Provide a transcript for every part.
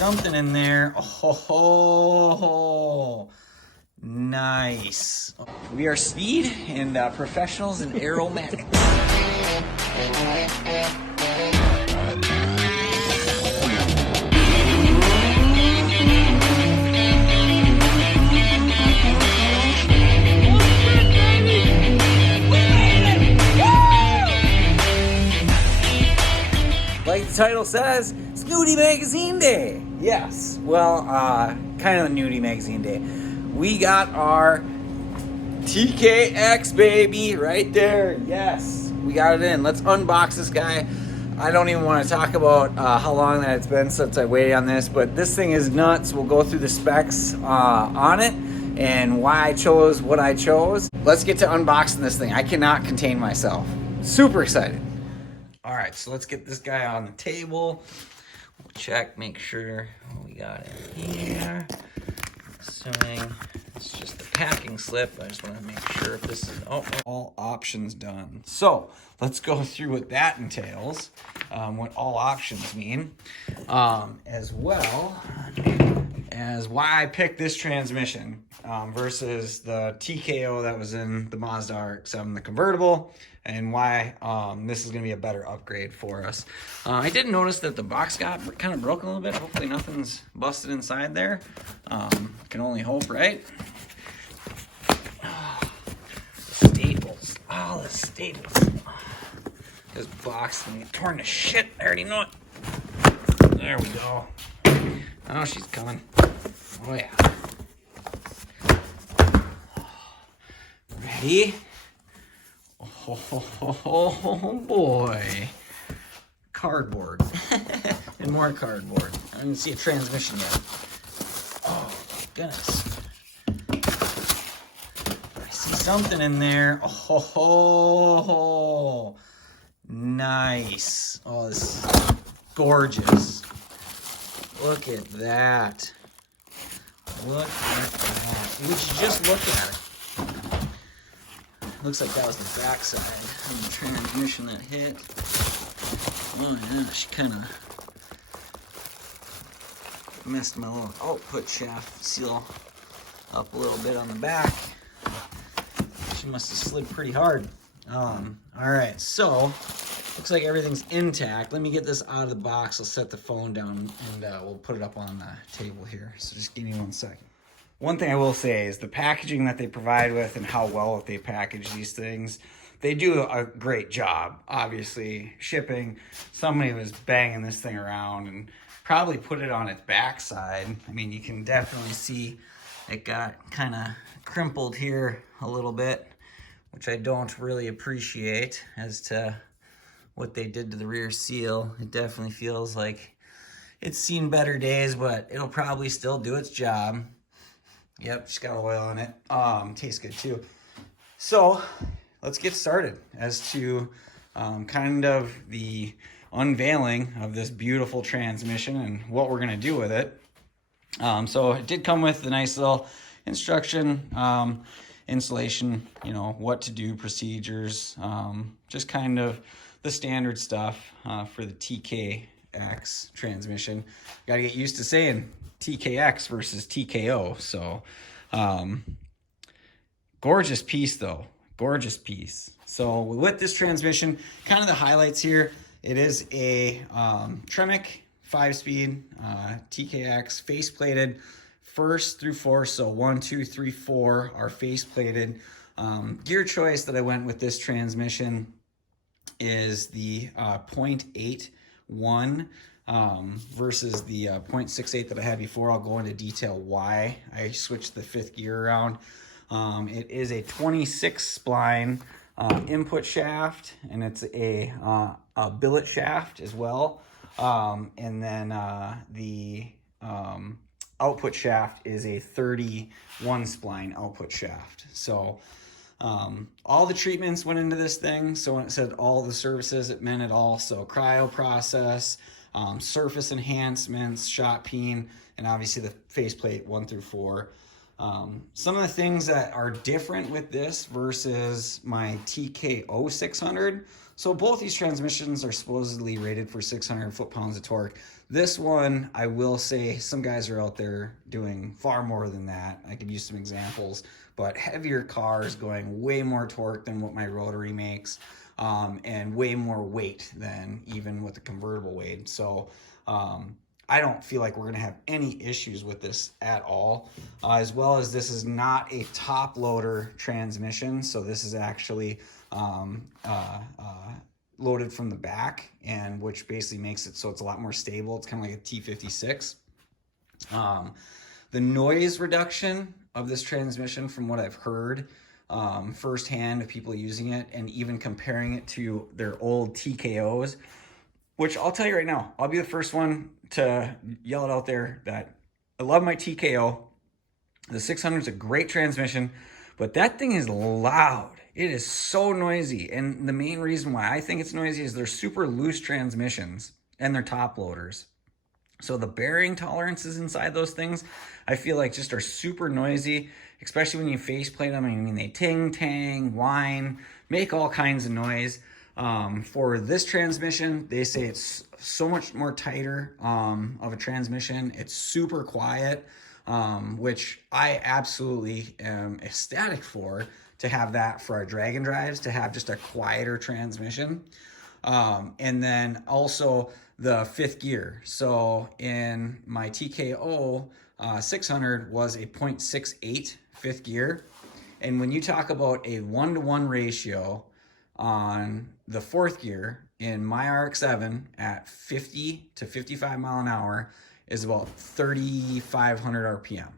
something in there. Oh, nice. We are speed and professionals in aeromatics. Like the title says, it's Nudie Magazine Day. Yes, well, kind of a Nudie Magazine Day. We got our TKX, baby, right there. Yes, we got it in. Let's unbox this guy. I don't even want to talk about how long that it's been since I waited on this, but this thing is nuts. We'll go through the specs on it and why I chose what I chose. Let's get to unboxing this thing. I cannot contain myself. Super excited. All right, so let's get this guy on the table. We'll check, make sure we got it here. Assuming it's just the packing slip. I just want to make sure if this is all options done. So let's go through what that entails, what all options mean, as well as why I picked this transmission versus the TKO that was in the Mazda RX7, the convertible, and why this is going to be a better upgrade for us. I did notice that the box got kind of broken a little bit. Hopefully nothing's busted inside there. Can only hope, right? The staples. Oh, the staples. This box thing torn to shit. I already know it. There we go. Oh, she's coming. Oh, yeah. Ready? Oh boy. Cardboard. And more cardboard. I didn't see a transmission yet. Oh, goodness. I see something in there. Oh, nice. Oh, this is gorgeous. Look at that. Look at that. We should just look at it. Looks like that was the backside of the transmission that hit. Oh yeah, she kind of messed my little output shaft seal up a little bit on the back. She must have slid pretty hard. All right, so looks like everything's intact. Let me get this out of the box. I'll set the phone down and we'll put it up on the table here. So just give me 1 second. One thing I will say is the packaging that they provide with and how well they package these things, they do a great job. Obviously, shipping, somebody was banging this thing around and probably put it on its backside. I mean, you can definitely see it got kind of crimpled here a little bit, which I don't really appreciate as to what they did to the rear seal. It definitely feels like it's seen better days, but it'll probably still do its job. Yep, just got oil on it. Tastes good too. So let's get started as to kind of the unveiling of this beautiful transmission and what we're gonna do with it. So it did come with a nice little instruction, installation, you know, what to do, procedures, just kind of the standard stuff for the TKX transmission. Got to get used to saying TKX versus TKO. So gorgeous piece though, gorgeous piece. So with this transmission, kind of the highlights here, it is a Tremec 5-speed TKX face plated first through fourth. So 1, 2, 3, 4 are face plated. Gear choice that I went with this transmission is the 0.81 versus the 0.68 that I had before. I'll go into detail why I switched the 5th gear around. It is a 26 spline input shaft, and it's a billet shaft as well. And then the output shaft is a 31 spline output shaft. So all the treatments went into this thing. So when it said all the services, it meant it all. So cryo process, surface enhancements, shot peen, and obviously the faceplate 1 through 4. Some of the things that are different with this versus my TKO 600. So both these transmissions are supposedly rated for 600 foot-pounds of torque. This one, I will say, some guys are out there doing far more than that. I could use some examples, but heavier cars going way more torque than what my rotary makes, and way more weight than even what the convertible weighed. So I don't feel like we're going to have any issues with this at all, as well as this is not a top loader transmission. So this is actually loaded from the back, and which basically makes it so it's a lot more stable. It's kind of like a T56. The noise reduction of this transmission, from what I've heard firsthand of people using it, and even comparing it to their old TKOs, which I'll tell you right now, I'll be the first one to yell it out there that I love my TKO. The 600 is a great transmission, but that thing is loud. It is so noisy. And the main reason why I think it's noisy is they're super loose transmissions and they're top loaders. So the bearing tolerances inside those things, I feel like just are super noisy, especially when you faceplate them. I mean, they ting, tang, whine, make all kinds of noise. For this transmission, they say it's so much more tighter of a transmission. It's super quiet, which I absolutely am ecstatic for, to have that for our drag and drives, to have just a quieter transmission. And then also the fifth gear. So in my TKO 600 was a 0.68 fifth gear. And when you talk about a 1-to-1 ratio on the fourth gear in my RX7 at 50 to 55 mile an hour is about 3,500 RPM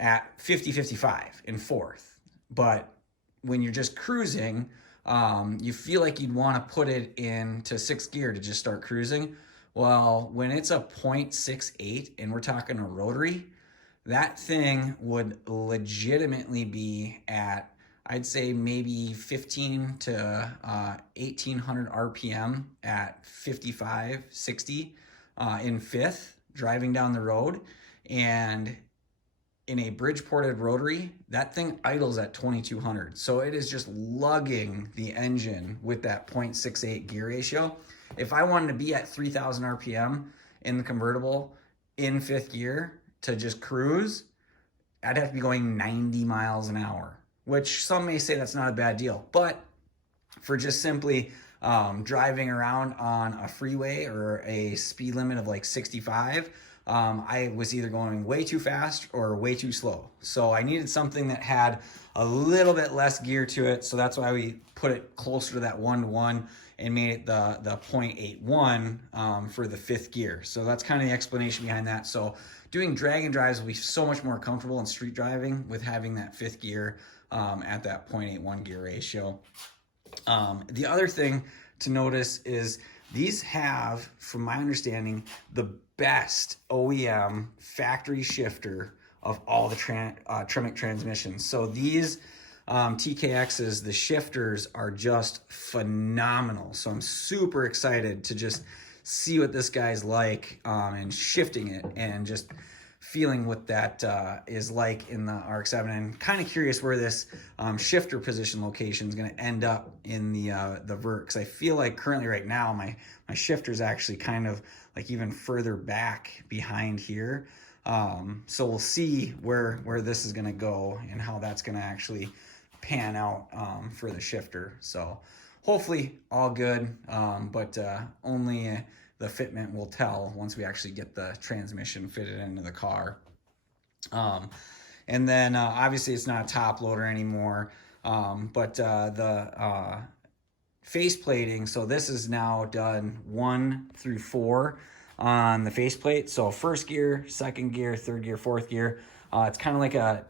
at 50-55 in fourth. But when you're just cruising, you feel like you'd want to put it into sixth gear to just start cruising. Well, when it's a 0.68 and we're talking a rotary, that thing would legitimately be at, I'd say maybe 15 to 1,800 RPM at 55, 60 in fifth, driving down the road. And in a bridge-ported rotary, that thing idles at 2,200. So it is just lugging the engine with that 0.68 gear ratio. If I wanted to be at 3,000 RPM in the convertible in fifth gear to just cruise, I'd have to be going 90 miles an hour, which some may say that's not a bad deal. But for just simply driving around on a freeway or a speed limit of like 65, I was either going way too fast or way too slow. So I needed something that had a little bit less gear to it. So that's why we put it closer to that 1-to-1 and made it the 0.81 for the fifth gear. So that's kind of the explanation behind that. So doing drag and drives will be so much more comfortable in street driving with having that fifth gear at that 0.81 gear ratio. The other thing to notice is these have, from my understanding, the best OEM factory shifter of all the Tremec transmissions. So these TKXs, the shifters are just phenomenal. So I'm super excited to just see what this guy's like and shifting it and just feeling what that is like in the RX7, and kind of curious where this shifter position location is going to end up in the vert, because I feel like currently right now my shifter is actually kind of like even further back behind here. So we'll see where this is going to go and how that's going to actually pan out for the shifter. So hopefully all good, but only the fitment will tell once we actually get the transmission fitted into the car. And then obviously it's not a top loader anymore, but the face plating, so this is now done 1 through 4 on the faceplate. So first gear, second gear, third gear, fourth gear. It's kind of like a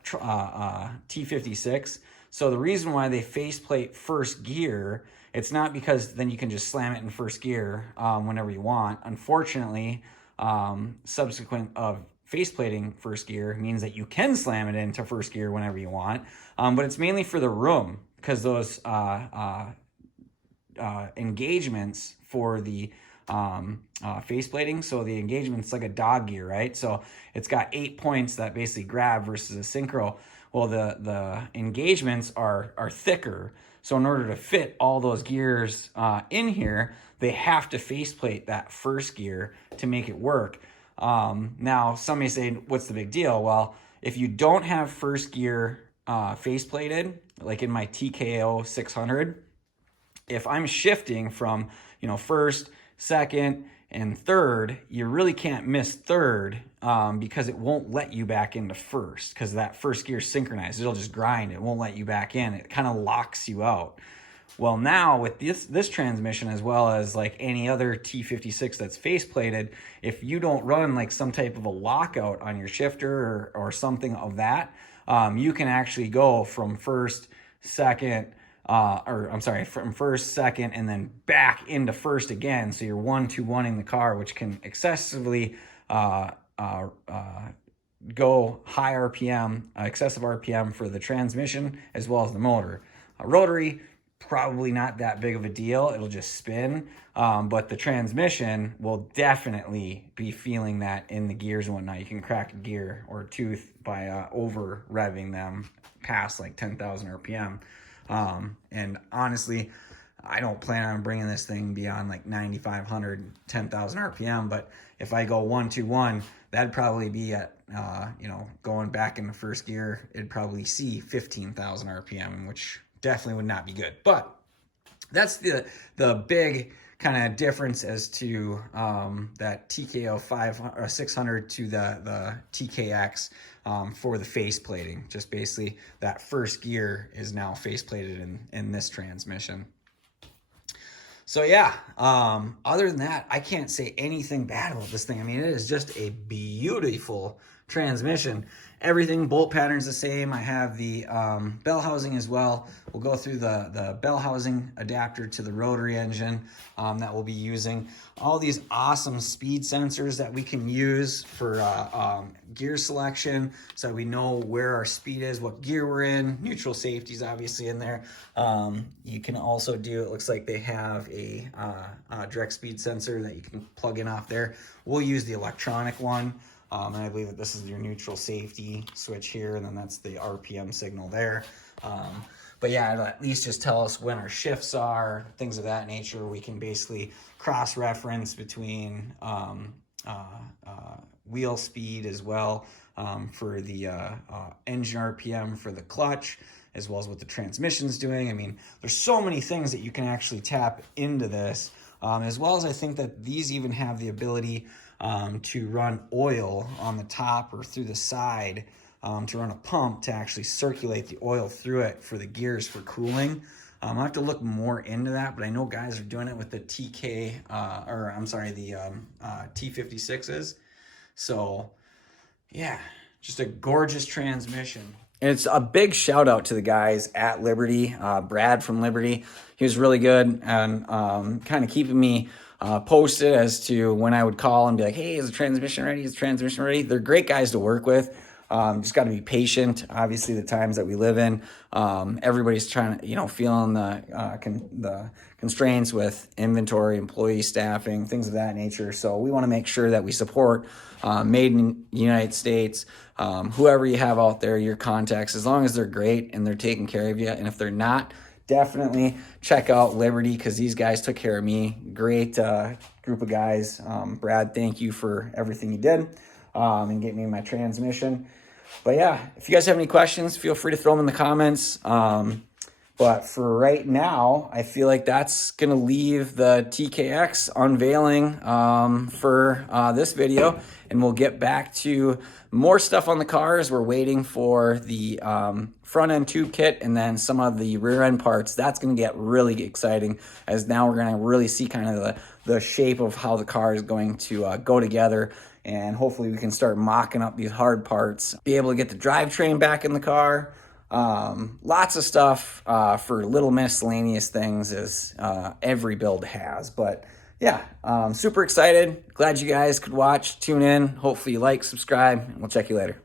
T56. So the reason why they faceplate first gear, it's not because then you can just slam it in first gear whenever you want. Unfortunately, subsequent of faceplating first gear means that you can slam it into first gear whenever you want. But it's mainly for the room, because those engagements for the faceplating, so the engagement's like a dog gear, right? So it's got 8 points that basically grab versus a synchro. Well, the engagements are thicker, So in order to fit all those gears in here, they have to faceplate that first gear to make it work. Now, some may say, what's the big deal? Well, if you don't have first gear faceplated, like in my TKO 600, if I'm shifting from, first, second, and third, you really can't miss third because it won't let you back into first because that first gear is synchronized. It'll just grind. It won't let you back in. It kind of locks you out. Well, now with this transmission, as well as like any other T56 that's faceplated, if you don't run like some type of a lockout on your shifter or something of that, you can actually go from first, second, from first, second, and then back into first again. So you're 1-2-1-ing the car, which can excessively go high RPM, excessive RPM for the transmission as well as the motor. Rotary, probably not that big of a deal. It'll just spin. But the transmission will definitely be feeling that in the gears and whatnot. You can crack a gear or a tooth by over revving them past like 10,000 RPM. And honestly, I don't plan on bringing this thing beyond like 9,500, 10,000 RPM. But if I go 1-2-1, that'd probably be at, going back in the first gear, it'd probably see 15,000 RPM, which definitely would not be good. But that's the big kind of difference as to that TKO 600 to the TKX for the face plating. Just basically that first gear is now face plated in this transmission. So yeah, other than that, I can't say anything bad about this thing. I mean, it is just a beautiful transmission. Everything, bolt pattern's the same. I have the bell housing as well. We'll go through the bell housing adapter to the rotary engine that we'll be using. All these awesome speed sensors that we can use for gear selection so that we know where our speed is, what gear we're in. Neutral safety's obviously in there. You can also do, it looks like they have a direct speed sensor that you can plug in off there. We'll use the electronic one. And I believe that this is your neutral safety switch here, and then that's the RPM signal there. But yeah, it'll at least just tell us when our shifts are, things of that nature. We can basically cross-reference between wheel speed as well for the engine RPM for the clutch, as well as what the transmission's doing. I mean, there's so many things that you can actually tap into this, as well as I think that these even have the ability to run oil on the top or through the side, to run a pump to actually circulate the oil through it for the gears for cooling. I'll have to look more into that, but I know guys are doing it with the T56s. So yeah, just a gorgeous transmission. And it's a big shout out to the guys at Liberty, Brad from Liberty. He was really good and kind of keeping me posted as to when I would call and be like, hey, is the transmission ready? Is the transmission ready? They're great guys to work with. Just got to be patient. Obviously, the times that we live in, everybody's trying to, feeling the constraints with inventory, employee staffing, things of that nature. So we want to make sure that we support made in the United States. Whoever you have out there, your contacts, as long as they're great and they're taking care of you. And if they're not, definitely check out Liberty because these guys took care of me. Great group of guys. Brad, thank you for everything you did and getting me my transmission. But yeah, if you guys have any questions, feel free to throw them in the comments. But for right now, I feel like that's going to leave the TKX unveiling for this video. And we'll get back to more stuff on the cars. We're waiting for the front end tube kit and then some of the rear end parts. That's going to get really exciting as now we're going to really see kind of the shape of how the car is going to go together. And hopefully we can start mocking up these hard parts, be able to get the drivetrain back in the car. Lots of stuff for little miscellaneous things as every build has. But yeah, super excited. Glad you guys could watch, tune in. Hopefully you like, subscribe, and we'll check you later.